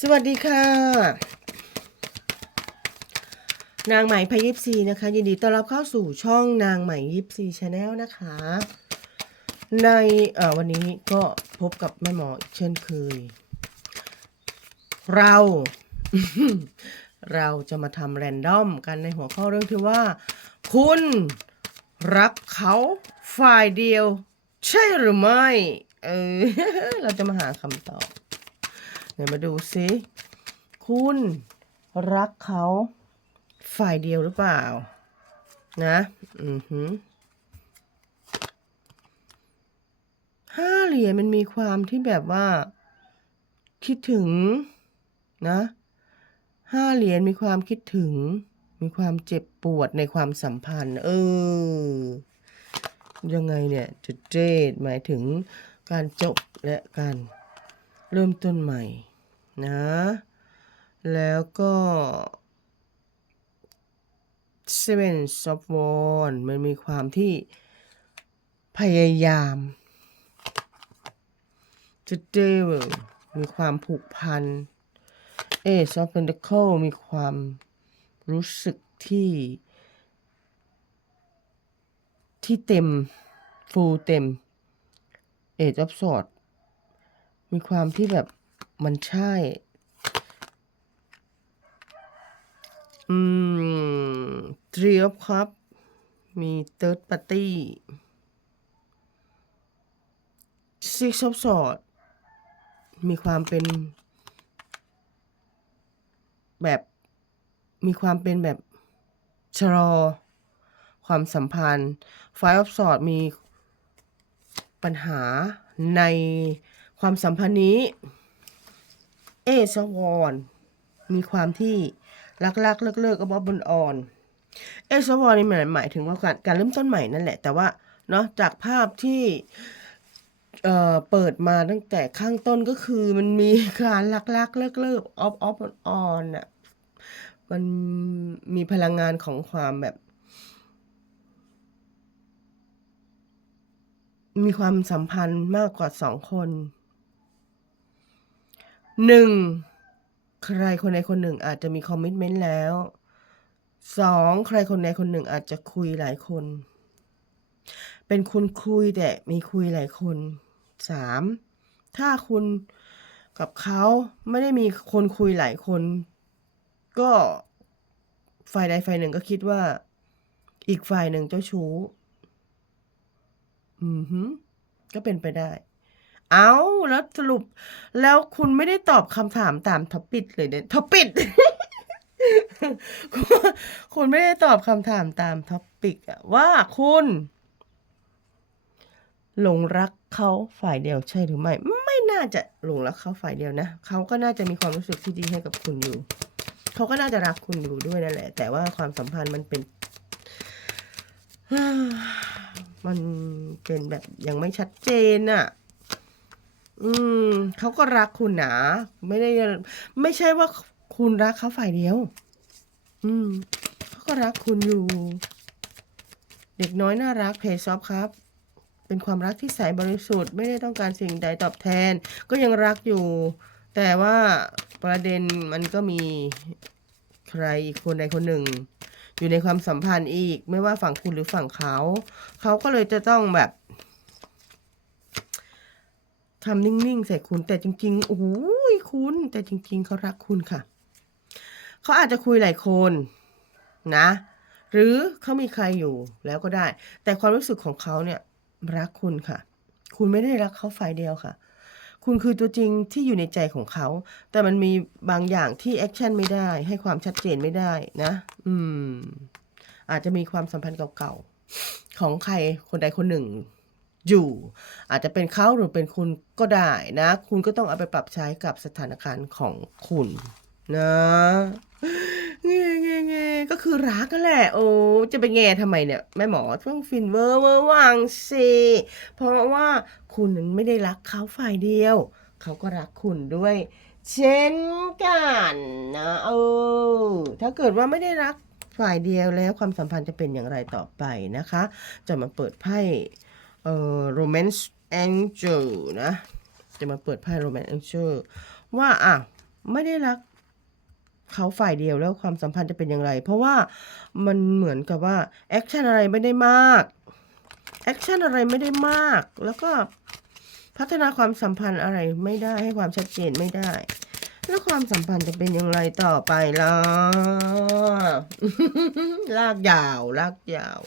สวัสดีค่ะ นางไหม่พยิบซีนะคะ ยินดีต้อนรับเข้าสู่ช่องนางไหม่ยิบซีชาแนลนะคะ ในวันนี้ก็พบกับแม่หมออีกเช่นเคย เรา เราจะมาทำแรนดอมกันในหัวข้อเรื่องที่ว่า คุณรักเขาฝ่ายเดียว ใช่หรือไม่ เออ เราจะมาหาคำตอบ เดี๋ยวมาดูซิคุณรักเขาฝ่ายเดียวหรือเปล่า นะ อือหือห้าเหรียญมันมีความที่แบบว่า คิดถึง นะห้าเหรียญมีความคิดถึง มีความเจ็บปวดในความสัมพันธ์ เออ ยังไงเนี่ยจุดเจดหมายถึงการจบและการ เริ่มต้นใหม่นะ แล้วก็ Seven of w a n d มันมีความที่พยายามจะเดวมีความผูกพัน Ace of Pentacles มีความรู้สึกที่ ที่เต็ม ฟูเต็ม Age of Swords มีความที่แบบมันใช่ อืม Three of Cups มี Third Party Six of Swords มีความเป็น แบบ มีความเป็นแบบชะลอ ความสัมพันธ์ Five of Swords มีปัญหาใน ความสัมพันธ์นี้ เอสวอนมีความที่รักรักเลิกเลิกก็บอบนอ่อนเอสวอนนี่หมายหมายถึงว่าการการเริ่มต้นใหม่นั่นแหละ แต่ว่าเนาะจากภาพที่เอ่อเปิดมาตั้งแต่ข้างต้นก็คือมันมีการรักรักเลิกเลิกออฟออฟออนอะมันมีพลังงานของความแบบ มีความสัมพันธ์มากกว่าสองคน หนึ่งใครคนใดคนหนึ่งอาจจะมีคอมมิชเมนต์แล้วสองใครคนใดคนหนึ่งอาจจะคุยหลายคน เป็นคุณคุยแต่มีคุยหลายคนสามถ้าคุณกับเขาไม่ได้มีคนคุยหลายคน ก็ฝ่ายใดฝ่ายหนึ่งก็คิดว่า อีกฝ่ายหนึ่งเจ้าชู้ อือหือก็เป็นไปได้ เอาแล้วสรุป แล้วคุณไม่ได้ตอบคำถามตามท็อปิดเลยเนี่ยท็อปิดคุณไม่ได้ตอบคำถามตามท็อปิกอะว่าคุณ หลงรักเขาฝ่ายเดียวใช่หรือไม่ ไม่น่าจะหลงรักเขาฝ่ายเดียวนะเขาก็น่าจะมีความรู้สึกที่ดีให้กับคุณอยู่เขาก็น่าจะรักคุณอยู่ด้วยนั่นแหละ แต่ว่าความสัมพันธ์มันเป็น มันเป็นแบบยังไม่ชัดเจนอะ อืมเขาก็รักคุณนะไม่ได้ ไม่ใช่ว่าคุณรักเขาฝ่ายเดียว อืมเขาก็รักคุณอยู่ เด็กน้อยน่ารักเพย์ซอฟครับ เป็นความรักที่ใสบริสุทธิ์ ไม่ได้ต้องการสิ่งใดตอบแทน ก็ยังรักอยู่ แต่ว่าประเด็นมันก็มีใครอีกคนใดคนหนึ่ง อยู่ในความสัมพันธ์อีก ไม่ว่าฝั่งคุณหรือฝั่งเขา เขาก็เลยจะต้องแบบ ทำนิ่งๆใส่คุณแต่จริงๆโอ้โหคุณ แต่จริง ๆเขารักคุณค่ะ เขาอาจจะคุยหลายคนนะ หรือเขามีใครอยู่แล้วก็ได้ แต่ความรู้สึกของเขาเนี่ยรักคุณค่ะ คุณไม่ได้รักเขาฝ่ายเดียวค่ะ คุณคือตัวจริงที่อยู่ในใจของเขา แต่มันมีบางอย่างที่แอคชั่นไม่ได้ ให้ความชัดเจนไม่ได้นะ อืม อาจจะมีความสัมพันธ์เก่าๆของใครคนใดคนหนึ่ง อยู่ อาจจะเป็นเขาหรือเป็นคุณก็ได้นะ คุณก็ต้องเอาไปปรับใช้กับสถานการณ์ของคุณนะเง่เง่เงก็คือรักกันแหละ โอ้จะไปแง่ทำไมเนี่ย แม่หมอต้องฟินเวอร์เวอร์วังสิเพราะว่าคุณไม่ได้รักเขาฝ่ายเดียว เขาก็รักคุณด้วย เช่นกันนะเออถ้าเกิดว่าไม่ได้รักฝ่ายเดียวแล้วความสัมพันธ์จะเป็นอย่างไรต่อไปนะคะ จะมาเปิดไพ่ เอ่อ romance angel นะ จะมาเปิดไพ่ romance angel ว่าอะไม่ได้รักเขาฝ่ายเดียวแล้วความสัมพันธ์จะเป็นอย่างไร เพราะว่ามันเหมือนกับว่าแอคชั่นอะไรไม่ได้มากแอคชั่นอะไรไม่ได้มาก แล้วก็พัฒนาความสัมพันธ์อะไรไม่ได้ให้ความชัดเจนไม่ได้ แล้วความสัมพันธ์จะเป็นอย่างไรต่อไปล่ะ ลากยาว ลากยาว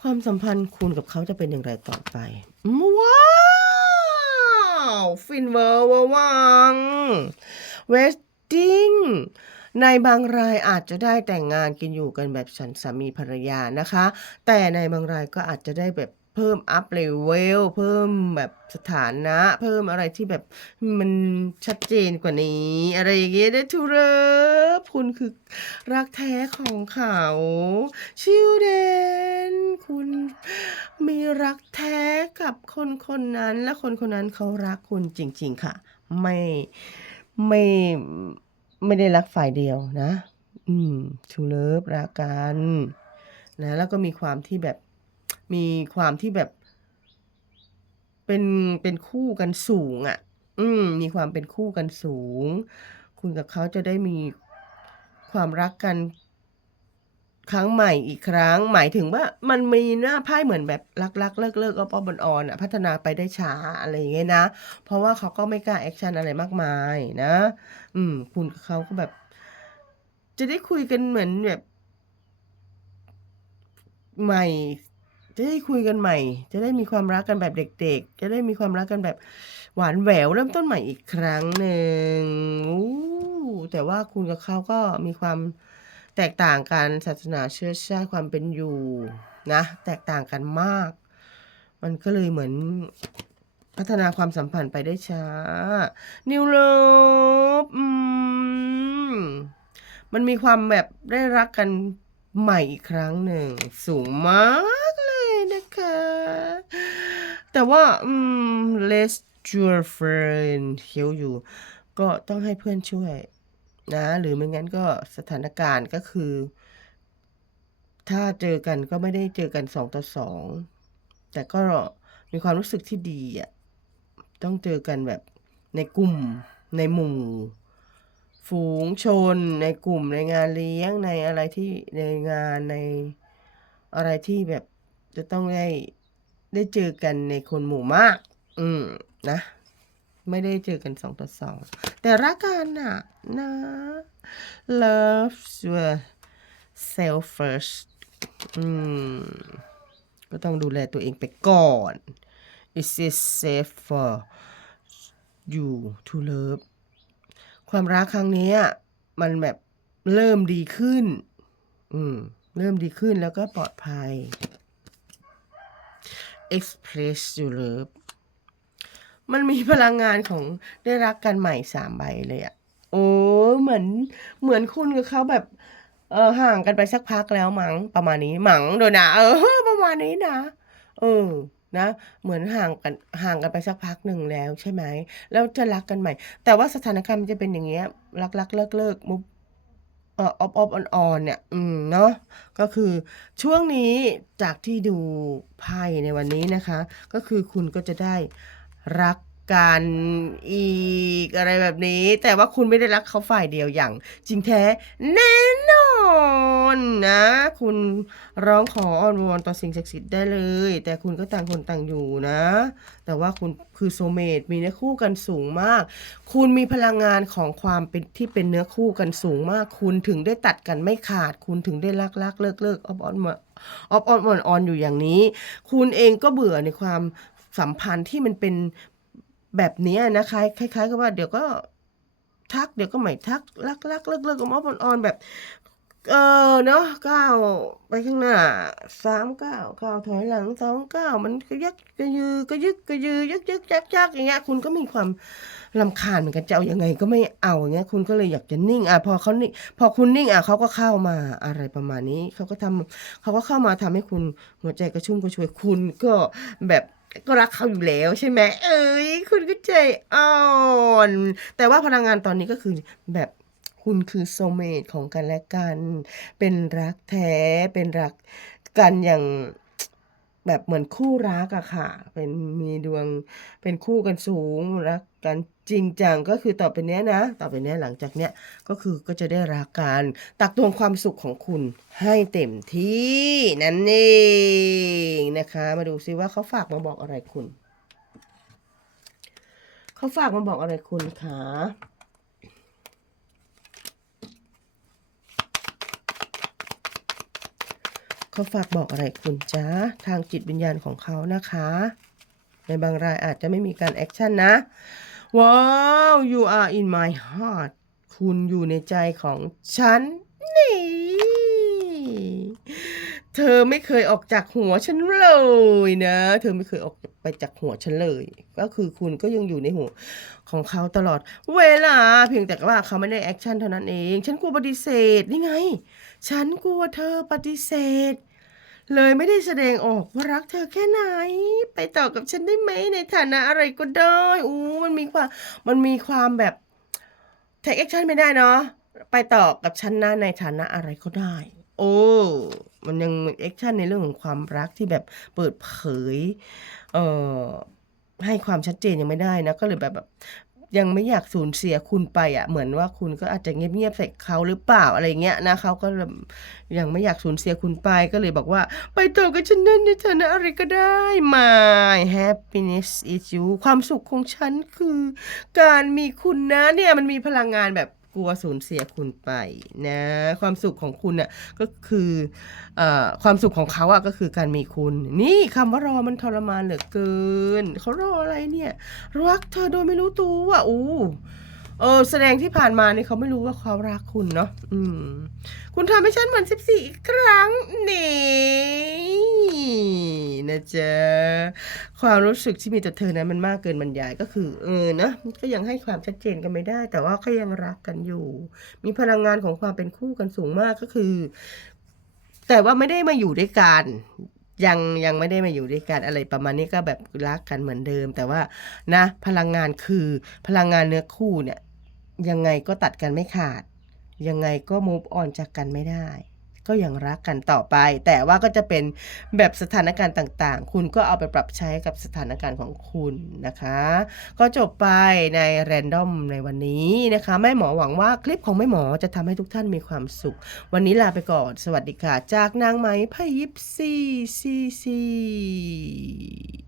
ความสัมพันธ์คุณกับเขาจะเป็นอย่างไรต่อไป ว้าวฟินเวอร์ว,วังเวสติ้งในบางรายอาจจะได้แต่งงานกินอยู่กันแบบฉันสามีภรรยานะคะ แต่ในบางรายก็อาจจะได้แบบ เพิ่มอัพเลเวลเพิ่มแบบสถานะ เพิ่มอะไรที่แบบมันชัดเจนกว่านี้ อะไรอย่างเงี้ยได้ทูเรฟคุณคือรักแท้ของเขาชิวเดนคุณมีรักแท้กับคนคนนั้น และคนคนนั้นเขารักคุณจริง ๆ ค่ะ ไม่ไม่ไม่ได้รักฝ่ายเดียวนะ อืมทูเลิฟรักกันนะแล้วก็มีความที่แบบ มีความที่แบบ เป็นเป็นคู่กันสูงอะ่ะ อืม มีความเป็นคู่กันสูง คุณกับเขาจะได้มีความรักกันครั้งใหม่อีกครั้ง หมายถึงว่ามันมีหน้าไพ่เหมือนแบบรักๆเลิกเลิกๆอ้อมๆอ่อนๆอะพัฒนาไปได้ช้าอะไรอย่างเงี้ยนะ เพราะว่าเขาก็ไม่กล้าแอคชั่นอะไรมากมายนะ อืม คุณกับเขาก็แบบ จะได้คุยกันเหมือนแบบ ใหม่ จะได้คุยกันใหม่ จะได้มีความรักกันแบบเด็ก ๆ จะได้มีความรักกันแบบหวานแหววเริ่มต้นใหม่อีกครั้งหนึ่งแต่ว่าคุณกับเขาก็มีความแตกต่างกันศาสนาเชื้อชาติความเป็นอยู่นะ แตกต่างกันมาก มันก็เลยเหมือนพัฒนาความสัมพันธ์ไปได้ช้า นิวโลฟอืมมันมีความแบบได้รักกันใหม่อีกครั้งหนึ่ง สูงมาก แต่ว่าอืม less your friend เขียวอยู่ก็ต้องให้เพื่อนช่วยนะ หรือไม่งั้นก็สถานการณ์ก็คือ ถ้าเจอกันก็ไม่ได้เจอกันสองต่อสองแต่ก็มีความรู้สึกที่ดีอะต้องเจอกันแบบในกลุ่มในหมู่ฝูงชนในกลุ่มในงานเลี้ยงในอะไรที่ในงานในอะไรที่แบบจะต้องได้ ได้เจอกันในคนหมู่มาก อืมนะ ไม่ได้เจอกันสองต่อสองแต่รักกันอะนะ love yourself first อืม ก็ต้องดูแลตัวเองไปก่อน is it safe for you to love ความรักครั้งนี้มันแบบเริ่มดีขึ้น อืม เริ่มดีขึ้นแล้วก็ปลอดภัย express your love มันมีพลังงานของได้รักกันใหม่สามใบเลยอะโอ้เหมือนเหมือนคุณกับเขาแบบเออห่างกันไปสักพักแล้วมั้งประมาณนี้มั้งโดยนะ เออ ประมาณนี้นะ เออนะ เหมือนห่างกันห่างกันไปสักพักหนึ่งแล้วใช่ไหมแล้วจะรักกันใหม่ แต่ว่าสถานการณ์มันจะเป็นอย่างเงี้ยรักรักเลิกเลิกมุบ ออออฟออฟออนออนเนี่ย อืม เนาะก็คือช่วงนี้จากที่ดูไพ่ในวันนี้นะคะ ก็คือคุณก็จะได้รักกันอีกอะไรแบบนี้ แต่ว่าคุณไม่ได้รักเขาฝ่ายเดียวอย่าง จริงแท้แน่นอ อนนะ คุณร้องขออ้อนวอนต่อสิ่งศักดิ์สิทธิ์ได้เลย แต่คุณก็ต่างคนต่างอยู่นะ แต่ว่าคุณคือโซเมตมีเนื้อคู่กันสูงมาก คุณมีพลังงานของความเป็นที่เป็นเนื้อคู่กันสูงมาก คุณถึงได้ตัดกันไม่ขาด คุณถึงได้รักรักเลิกเลิกออฟออนมาออฟออนออนออนอยู่อย่างนี้ คุณเองก็เบื่อในความสัมพันธ์ที่มันเป็นแบบนี้นะคะ คล้ายๆกับว่าเดี๋ยวก็ทักเดี๋ยวก็ไม่ทักรักรักเลิกเลิกออฟออนออนแบบ เออเนาะก้าวไปข้างหน้าสามก้าวก้าวถอยหลังสองก้าวมันก็ยักกระยือกระยึกกระยือยักยึกยักยักอย่างเงี้ยคุณก็มีความลำคาญเหมือนกันจะเอายังไงก็ไม่เอาอย่างเงี้ย คุณก็เลยอยากจะนิ่ง อะพอเขานิ่งพอคุณนิ่งอะเขาก็เข้ามาอะไรประมาณนี้เขาก็ทำเขาก็เข้ามาทำให้คุณหัวใจกระชุ่มกระชวยคุณก็แบบก็รักเขาอยู่แล้วใช่ไหมเอ้ยคุณก็ใจอ่อนแต่ว่าพลังงานตอนนี้ก็คือแบบ คุณคือโซเมตของกันและกัน เป็นรักแท้ เป็นรักกันอย่างแบบเหมือนคู่รักอะค่ะ เป็นมีดวงเป็นคู่กันสูงรักกันจริงจังก็คือต่อไปเนี้ยนะ ต่อไปเนี้ยหลังจากเนี้ยก็คือก็จะได้รักกันตักตวงความสุขของคุณให้เต็มที่นั่นเองนะคะ มาดูซิว่าเขาฝากมาบอกอะไรคุณ เขาฝากมาบอกอะไรคุณคะ เขาฝากบอกอะไรคุณจ๊ะทางจิตวิญญาณของเขานะคะ ในบางรายอาจจะไม่มีการแอคชั่นนะ ว้าว you are in my heart คุณอยู่ในใจของฉัน นี่ เธอไม่เคยออกจากหัวฉันเลยนะ เธอไม่เคยออกไปจากหัวฉันเลย ก็คือคุณก็ยังอยู่ในหัวของเขาตลอด เวลา เพียงแต่ว่าเขาไม่ได้แอคชั่นเท่านั้นเอง ฉันกลัวปฏิเสธนี่ไง ฉันกลัวเธอปฏิเสธ เลยไม่ได้แสดงออกว่ารักเธอแค่ไหน ไปต่อกับฉันได้ไหมในฐานะอะไรก็ได้อู้มันมีความมันมีความแบบ take action ไม่ได้เนาะไปต่อกับฉันนะในฐานะอะไรก็ได้ โอ้มันยังแอคชั่นในเรื่องของความรักที่แบบเปิดเผย เอ่อให้ความชัดเจนยังไม่ได้นะ ก็เลยแบบแบบ ยังไม่อยากสูญเสียคุณไปอะเหมือนว่าคุณก็อาจจะเงียบๆใส่เขาหรือเปล่าอะไรเงี้ยนะเขาก็ยังไม่อยากสูญเสียคุณไปก็เลยบอกว่า ไปต่อกับฉันได้ในฐานะอะไรก็ได้ my happiness is you ความสุขของฉันคือ การมีคุณนะเนี่ยมันมีพลังงานแบบ กลัวสูญเสียคุณไปนะความสุขของคุณน่ะก็คือเอ่อความสุขของเขาอะก็คือการมีคุณ นี่คำว่ารอมันทรมานเหลือเกินเขารออะไรเนี่ยรักเธอโดยไม่รู้ตัวอู้เออแสดงที่ผ่านมานี่เขาไม่รู้ว่าเขารักคุณเนาะอืม คุณทำให้ฉันเหมือนสิบสี่อีกครั้งนี่ นะจ๊ะ ความรู้สึกที่มีต่อเธอนั้นมันมากเกินบรรยายก็คือ เออนะก็ยังให้ความชัดเจนกันไม่ได้ แต่ว่าก็ยังรักกันอยู่ มีพลังงานของความเป็นคู่กันสูงมากก็คือ แต่ว่าไม่ได้มาอยู่ด้วยกันยังยังไม่ได้มาอยู่ด้วยกันอะไรประมาณนี้ก็แบบรักกันเหมือนเดิม แต่ว่านะ พลังงานคือพลังงานเนื้อคู่เนี่ย ยังไงก็ตัดกันไม่ขาด ยังไงก็ move on จากกันไม่ได้ ก็ยังรักกันต่อไป แต่ว่าก็จะเป็นแบบสถานการณ์ต่างๆ คุณก็เอาไปปรับใช้กับสถานการณ์ของคุณนะคะ ก็จบไปในแรนดอมในวันนี้นะคะแม่หมอหวังว่าคลิปของแม่หมอจะทำให้ทุกท่านมีความสุข วันนี้ลาไปก่อน สวัสดีค่ะ จากนางไหมพยิบซีซีซี